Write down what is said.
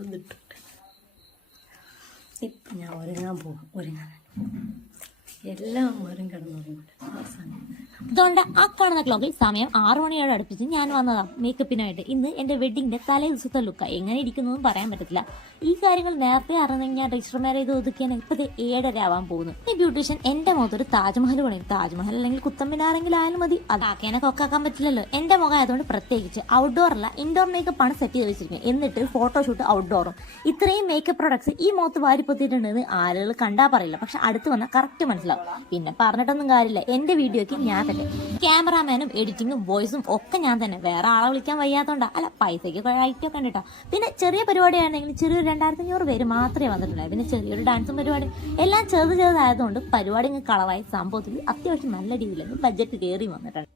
വന്നിട്ടുണ്ട്. ഇപ്പം ഞാൻ ഒരുങ്ങാൻ പോകും. എല്ലാവരും കിടന്നുറങ്ങിയിട്ട് അതുകൊണ്ട് ആ കാണുന്ന ക്ലോക്കിൽ സമയം 6 മണിയോട് അടുപ്പിച്ച് ഞാൻ വന്നതാ മേക്കപ്പിനായിട്ട്. ഇന്ന് എന്റെ വെഡിങ്ങിന്റെ തലേ ദിവസത്തെ ലുക്ക എങ്ങനെ ഇരിക്കുന്നതും പറയാൻ പറ്റത്തില്ല. ഈ കാര്യങ്ങൾ നേരത്തെ അറിഞ്ഞെങ്കിൽ ഞാൻ രജിസ്റ്റർമാരെ ഇത് ഒതുക്കിയാൽ ഇപ്പത്തെ 7:30 ആവാൻ പോകുന്നു. ഈ ബ്യൂട്ടീഷ്യൻ എന്റെ മുഖത്തൊരു താജ്മഹൽ പണിയും. താജ്മഹൽ അല്ലെങ്കിൽ കുത്തമ്പിനാരെങ്കിലും ആയാലും മതി, അതാക്കിയാനെ കൊക്കാക്കാൻ പറ്റില്ലല്ലോ. എന്റെ മുഖം ആയതുകൊണ്ട് പ്രത്യേകിച്ച് ഔട്ട്ഡോർ അല്ല ഇൻഡോർ മേക്കപ്പ് ആണ് സെറ്റ് ചെയ്ത് വെച്ചിരിക്കുന്നത്. എന്നിട്ട് ഫോട്ടോഷൂട്ട് ഔട്ട്ഡോറും. ഇത്രയും മേക്കപ്പ് പ്രൊഡക്ട്സ് ഈ മുഖത്ത് വാരിപ്പൊത്തിയിട്ടുണ്ടെന്ന് ആളുകൾ കണ്ടാ പറയില്ല, പക്ഷെ അടുത്ത് വന്നാൽ കറക്റ്റ് മനസ്സിലാവും. പിന്നെ പറഞ്ഞിട്ടൊന്നും കാര്യമില്ല, എന്റെ വീഡിയോക്ക് ഞാൻ തന്നെ ക്യാമറാമാനും എഡിറ്റിങ്ങും വോയിസും ഒക്കെ ഞാൻ തന്നെ. വേറെ ആളെ വിളിക്കാൻ വയ്യാത്തോണ്ടാ, അല്ല പൈസയ്ക്ക് റൈറ്റൊക്കെ കണ്ടിട്ടാ. പിന്നെ ചെറിയ പരിപാടിയാണെങ്കിൽ ചെറിയൊരു 2500 പേര് മാത്രമേ വന്നിട്ടുണ്ടായി. പിന്നെ ചെറിയൊരു ഡാൻസും പരിപാടി എല്ലാം ചെറുതായതുകൊണ്ട് പരിപാടി കളവായി സംഭവത്തിൽ അത്യാവശ്യം നല്ല രീതിയിൽ ബഡ്ജറ്റ് കയറി വന്നിട്ടുണ്ട്.